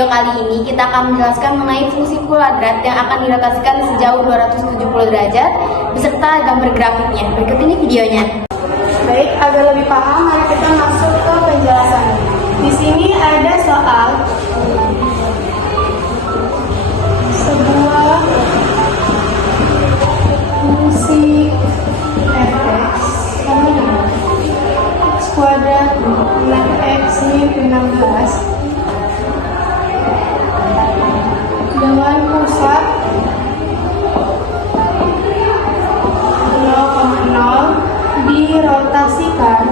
video kali ini kita akan menjelaskan mengenai fungsi kuadrat yang akan dirotasikan sejauh 270 derajat beserta gambar grafiknya. Berikut ini videonya. Baik, agar lebih paham, mari kita masuk ke penjelasan. Di sini ada soal sebuah fungsi fx sama dengan x kuadrat 6x min 16 dengan pusat 0,0 dirotasikan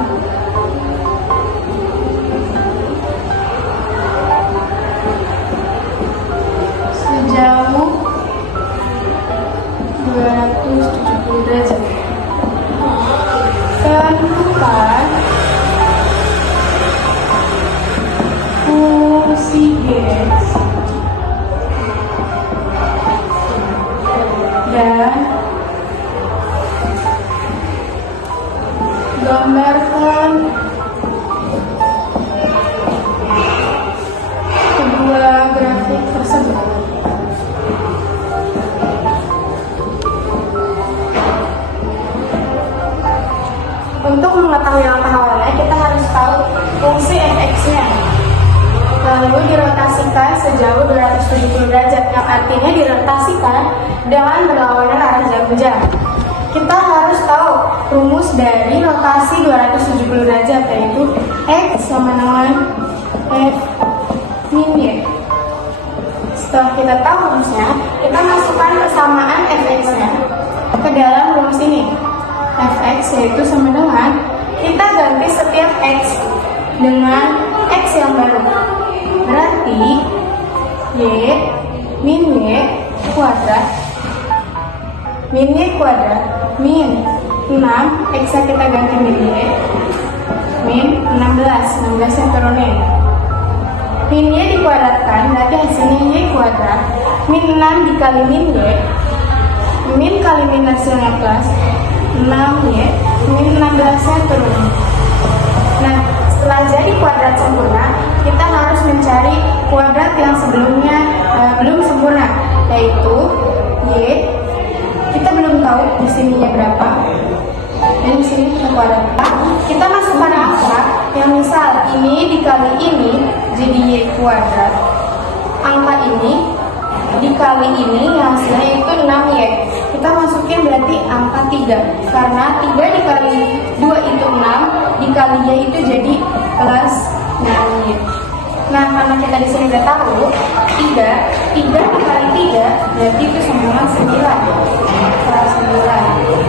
sejauh 270 derajat. Tentukan fungsi x dan gambarkan kedua grafik tersebut. Untuk mengetahui langkah awalnya, kita harus tahu fungsi fx-nya. Lalu dirotasikan sejauh 270 derajat, yang artinya dirotasikan dengan berlawanan arah jam-jam. Kita harus tahu rumus dari rotasi 270 derajat, yaitu x sama dengan f min y. Setelah kita tahu rumusnya, kita masukkan persamaan fx-nya ke dalam rumus ini. Fx yaitu sama dengan, kita ganti setiap x dengan x yang baru. Berarti y min y kuadrat min y kuadrat min 6, x-nya kita ganti min y, min 16 yang turunin. Min y dikuadratkan, berarti hasilnya y kuadrat min 6 dikali min y, min kali min hasilnya plus 6y, min 16 yang turunin. Nah, setelah jadi kuadrat sempurna, kita harus mencari kuadrat yang sebelumnya belum sempurna, yaitu y. Kita belum tahu di sininya berapa, dan di sini kita kuadratkan. Kita masukkan angka yang misal ini dikali ini jadi y kuadrat. Angka ini dikali ini yang hasilnya itu 6y. Kita masukin berarti angka 3, karena 3 dikali 2 itu 6, dikali y itu jadi plus 6y. Nah, karena kita di sini udah tahu 3 dikali 3 berarti itu sama dengan 9.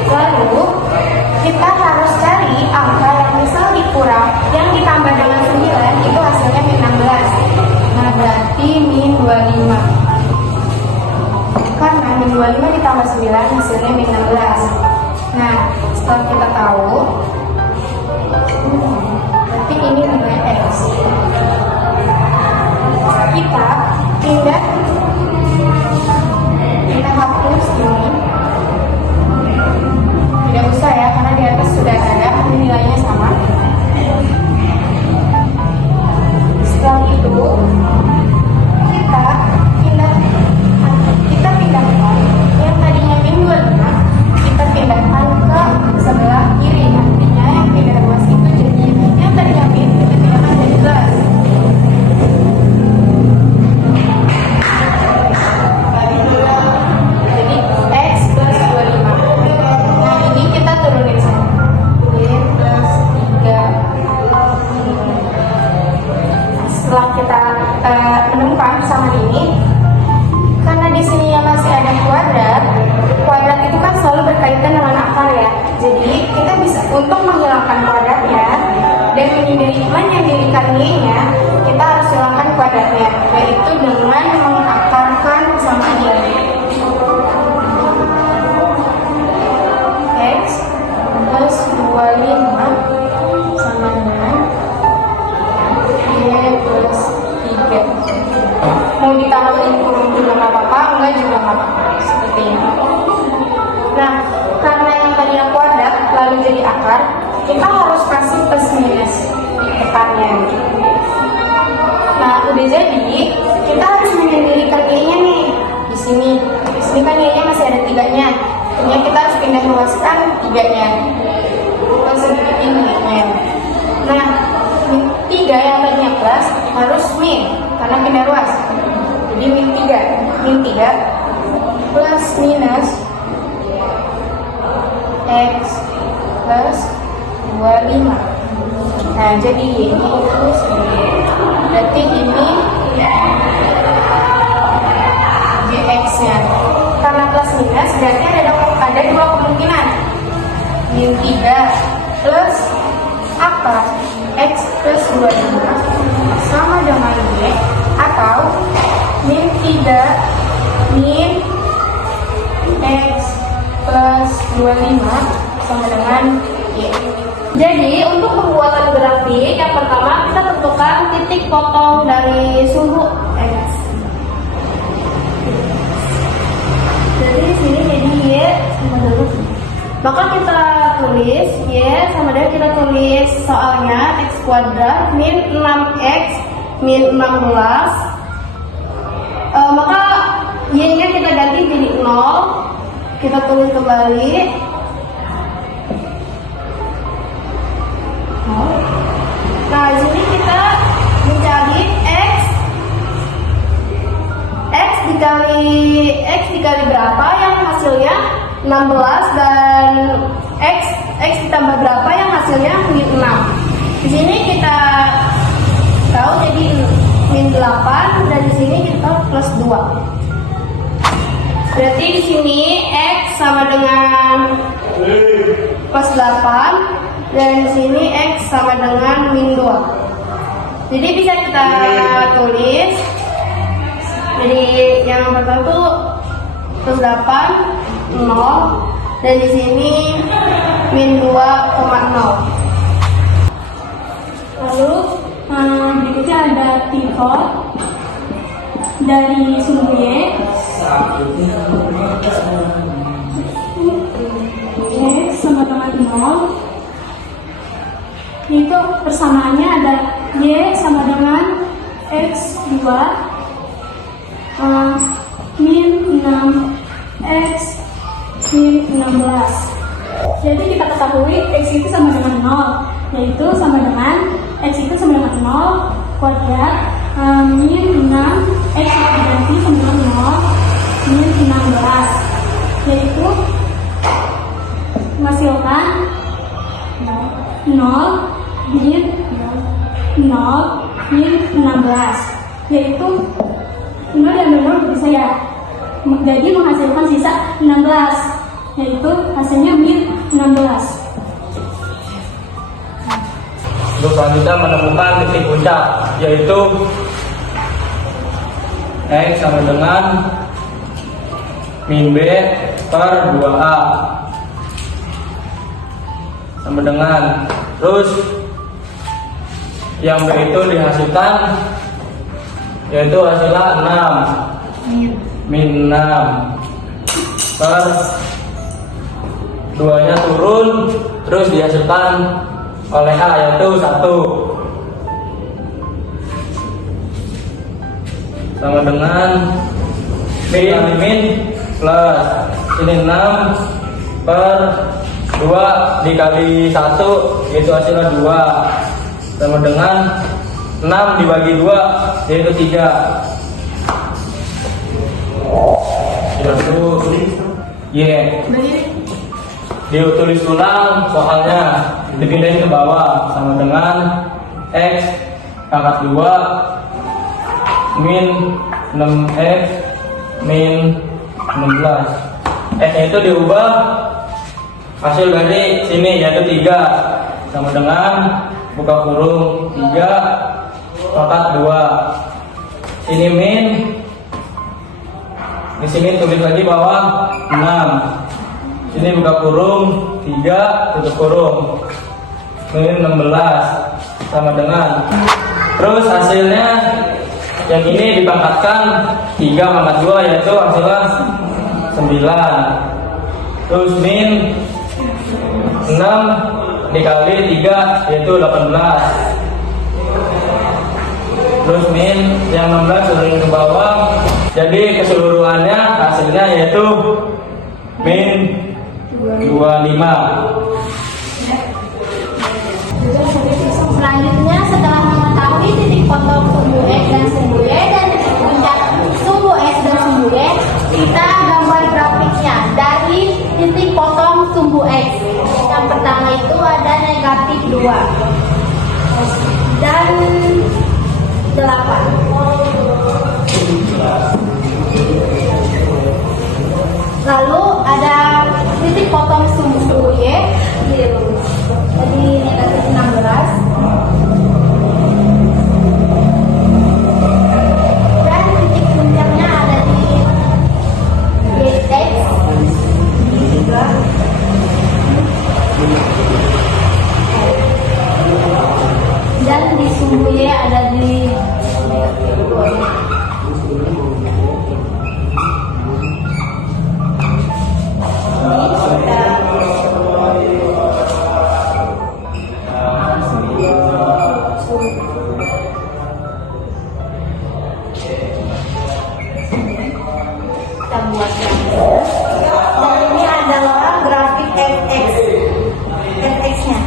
Lalu kita harus cari angka yang misal dikurang, yang ditambah dengan 9 itu hasilnya min 16. Nah, berarti min 25. Karena min 25 ditambah 9 hasilnya min 16. Nah, setelah kita tahu, berarti ini nilai x. Kita pindah hapus ini. Tidak usah ya, karena di atas sudah ada nilainya sama. Setelah itu kita pindahkan yang tadinya min 25, kita pindahkan ke sebelah kiri. Artinya yang pindah luas itu jadi yang tadinya min, kita pindahkan jadi plus. Jadi x plus 25. Nah, ini kita turunin saja. Y plus 3. Setelah kita menemukan persamaan ini, karena di sini yang masih ada kuadrat itu kan selalu berkaitan dengan akar ya. Jadi kita bisa, untuk menghilangkan kuadratnya dan menyendirikan y-nya, kita harus hilangkan kuadratnya, yaitu dengan mengakarkan persamaan ini. X plus 25 sama dengan y plus 3. Mau ditambahin kurung juga nggak apa-apa, enggak juga nggak apa-apa, seperti ini. Nah, karena yang tadinya kuadrat lalu jadi akar, kita harus kasih plus minus di depannya. Nah, udah jadi, kita sini kan Y-nya masih ada 3-nya. Artinya kita harus pindah luaskan 3-nya. Kita sedikit ini ya. Nah, min 3 yang tadinya plus harus min karena pindah luas. Jadi min 3 plus minus X plus 25. Nah, jadi ini terus berarti ini GX-nya. Karena plus minus berarti ada dua kemungkinan. Min 3 plus apa? X plus 25 sama dengan Y, atau min 3 min X plus 25 sama dengan Y. Jadi untuk pembuatan grafik yang pertama kita tentukan titik potong dari suhu X. Jadi di sini jadi Y sama dengan, maka kita tulis Y sama dengan, kita tulis soalnya X kuadrat min 6X min 16. Maka Y nya kita ganti jadi 0. Kita tulis kembali. Nah, di sini kita mencari X dikali berapa yang hasilnya 16, dan X ditambah berapa yang hasilnya min 6. Di sini kita tahu jadi min 8, dan di sini kita plus 2. Berarti di sini X sama dengan plus 8, dan di sini X sama dengan min 2. Jadi bisa kita tulis. Jadi yang pertama itu plus 8 0, dan di sini min 2,0. Lalu berikutnya ada pivot dari sumbu Y. X sama dengan 0. Itu persamaannya ada Y sama dengan X2 min 6X min 16. Jadi kita ketahui X itu sama dengan 0, yaitu sama dengan X itu sama dengan 0 kuadrat min 6X diganti sama dengan 0 min 16, yaitu menghasilkan 0 min 16, yaitu 0 dan 0 bisa ya, jadi menghasilkan sisa 16, yaitu hasilnya min 16. Untuk selanjutnya menemukan titik puncak, yaitu X sama dengan min B per 2A sama dengan, terus yang B itu dihasilkan, yaitu hasilnya 6 min 6 per 2 nya turun, terus dihasilkan oleh A yaitu 1 sama dengan min plus ini 6 per 2 dikali 1 yaitu hasilnya 2 sama dengan 6 dibagi 2 yaitu 3. Itu ditulis ulang soalnya, dipindahin ke bawah sama dengan X pangkat 2 min 6X min 16. X itu diubah hasil dari sini yaitu 3 sama dengan buka kurung 3 pangkat 2. Ini min, di sini tulis lagi bawah 6. Sini buka kurung 3 tutup kurung min 16 sama dengan, terus hasilnya yang ini dipangkatkan 3 pangkat 2 yaitu hasilnya 9, terus min 6 dikali 3 yaitu 18, terus min yang 16 turun ke bawah Jadi keseluruhannya hasilnya yaitu min 25. Selanjutnya, setelah mengetahui titik potong sumbu X dan sumbu Y dan titik puncak sumbu X dan sumbu Y, kita gambar grafiknya dari titik potong sumbu X. Yang pertama itu ada negatif 2 dan 8. Lalu ada titik potong sumbu Y, jadi negatif 16. Dan titik puncaknya ada di Y-X juga. Dan di sumbu Y ada di negatif 2. Kita buat gambar. Dan ini adalah grafik fx-nya.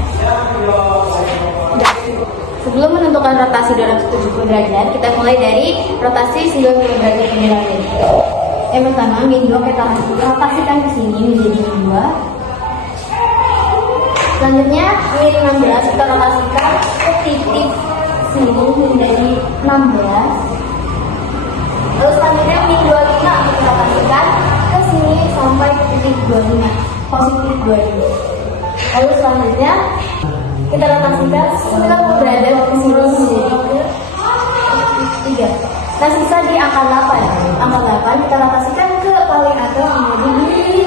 Sebelum menentukan rotasi 270 derajat, kita mulai dari rotasi 90 derajat penilaian. Yang pertama, min 2 kita rotasikan ke sini menjadi min 2. Selanjutnya, min 16 kita rotasikan ke titik sini menjadi 16. Lalu selanjutnya min 25 kita rotasikan ke sini sampai ke titik 25, positif 25. Lalu selanjutnya kita rotasikan 90 derajat ke sini menjadi 3. Nah, sisa di angka 8. Angka 8 kita rotasikan ke paling atas menjadi di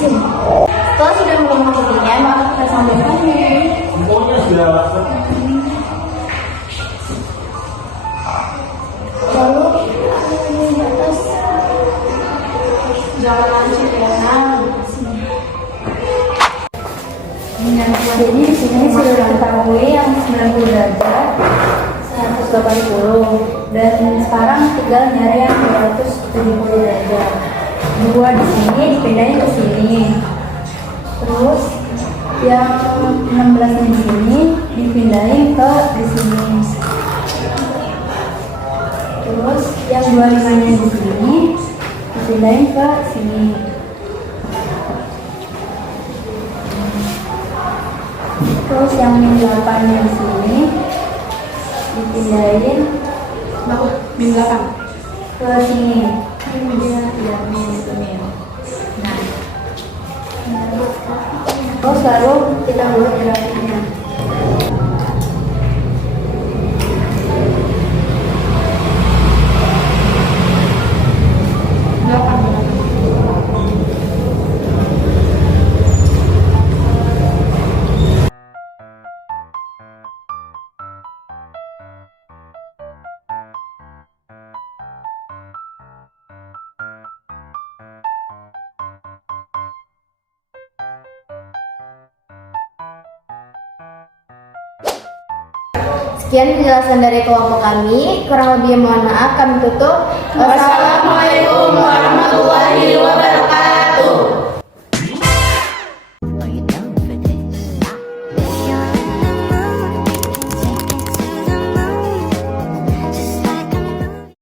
sini. Setelah sudah menemukan titiknya, maka kita sambungkan ini. Lalu di atas jangan lanjut ya. Jadi di sini sudah diketahui yang 90 derajat 180 dan sekarang tinggal nyari yang 270 derajat. 2 di sini dipindahin ke sini. Terus yang 16 di sini dipindahin ke di sini. Terus yang 25 nya di sini dipindahin ke sini. Terus yang min 8 nya di sini dipindahin Min 8. ke sini. Nah, Terus baru kita buat grafiknya. sekian penjelasan dari kelompok kami. Kurang lebih mohon maaf, kami tutup. Wassalamualaikum warahmatullahi wabarakatuh.